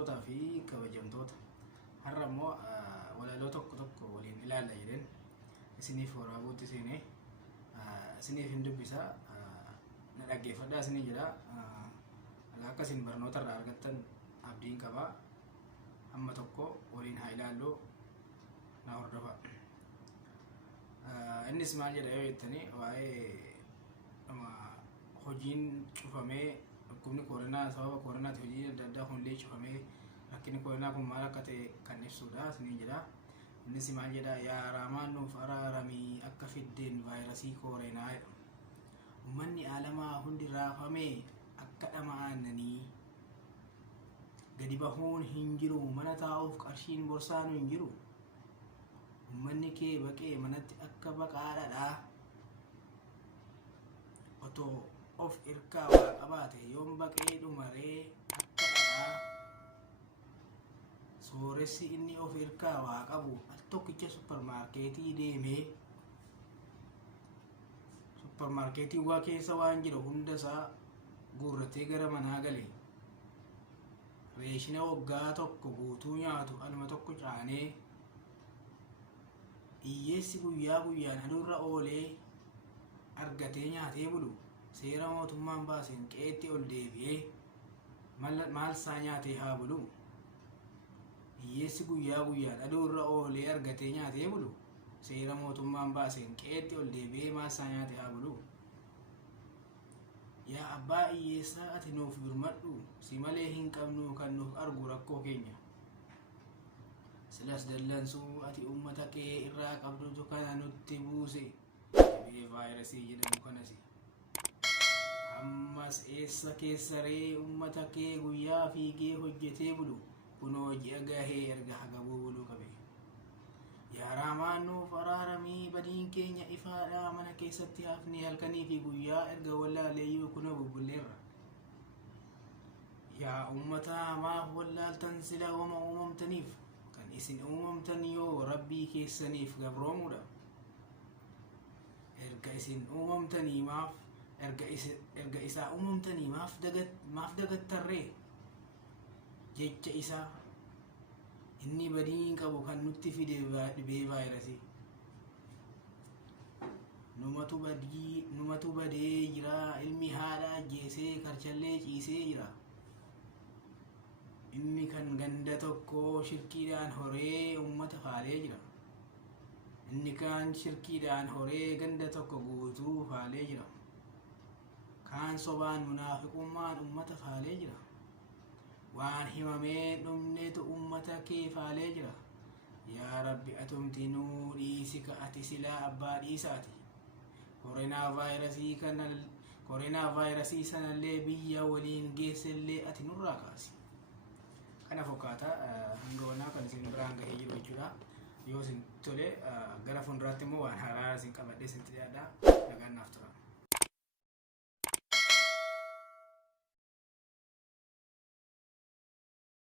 daawwattootaa fi kabajamtoota har'a immoo walaloo tokko tokko waliin ilaalla jedheen isiniif waraabuutti seenee isiniif hin dubbisa na dhaggeeffadhaa isinii jedha akka isin barnoota irraa argattan abdiin qaba amma tokko waliin haa ilaallu na hordofa. Innis maal jedha yoo jettanii waa'ee hojiin cufamee dhukkubni koronaa sababa koronaatti hojii adda addaa hundee cufamee rakkinni koronaa kun maal akka ta'e kan ibsudha isinii jedha. Innis maal jedha yaa raamaan nuuf araaramii akka fiddeen vaayirasii koronaa jedha. Uummanni aalamaa hundi raafamee akka dhama'annanii gadi bahuun hin jiru mana taa'uuf qarshiin borsaanu hin jiru. Uummanni kee baqee manatti akka baqaadhaa otoo of irkaa waa qabaate yoon baqee dhumaree akka dhadhaa sooressi inni of irkaa waa qabu al tokkicha suppermaarkeetii deemee suppermaarkeetii waa keessa waan jiru hunda isaa guurratee gara manaa gale reeshina waggaa tokko guutuu nyaatu anuma tokko caanee hiyyeessi guyyaa guyyaan aduurra oolee argatee nyaatee bulu seera mootummaan baaseen qeetti ol deebi'ee maal isaa nyaatee haa bulu. Hiyyeessi guyyaa guyyaan aduurra oolee argatee nyaatee bulu seera mootummaan baaseen qeetti ol deebi'ee maal isaa nyaatee haa bulu. Yaa abbaa hiyyeessaa ati nuuf birmadhu si malee hin qabnu kan nuuf argu rakkoo keenya. Silas dallansuu ati uummata kee irraa qabdutu kana nutti buuse vaayirasii jedhamu kanasi. Ammas eessa keessa ree uummata kee guyyaa fiigee hojjetee bulu kunoo ji'a gahee erga hagabuu buluu qabe. Yaa raamaan nuuf araaramii badiin keenya ifaadhaa mana keessatti hafnee halkanii fi guyyaa erga wallaaleeyyuu kunoo bubbulleerra. Yaa uummata maaf wallaaltan sila wama uumamtaniif kan isin uumamtan yoo rabbii keessaniif gabroomuudha. Erga isin uumamtanii maaf erga isaa uumamtanii maaf dagattarree jecha isaa inni badii qabu kan nutti fide dhibee vaayirasii. Numatu badee jira ilmi haadha ajjeesee karchallee ciisee jira. Inni kan ganda tokko shirkiidhaan horee uummata faalee jira. Inni kan shirkiidhaan horee ganda tokko guutuu faalee jira. Kaan sobaan munaafiqummaan uummata faalee jira. Waan himamee dhumneetu uummata kee faalee jira. Yaa Rabbi atumtinuu dhiisi ati silaa abbaa dhiisaati. Koronaa vaayirasii sanallee biyya waliin geessellee ati nurraa kaasi. Kana fakkaata hangawanaa kan isin biraan gahee jiru jechuudha. Yoo isin tole gara fuulduraatti immoo waan haaraa isin qabadhee isinitti dhiyaadha. Nagaan naaf tura.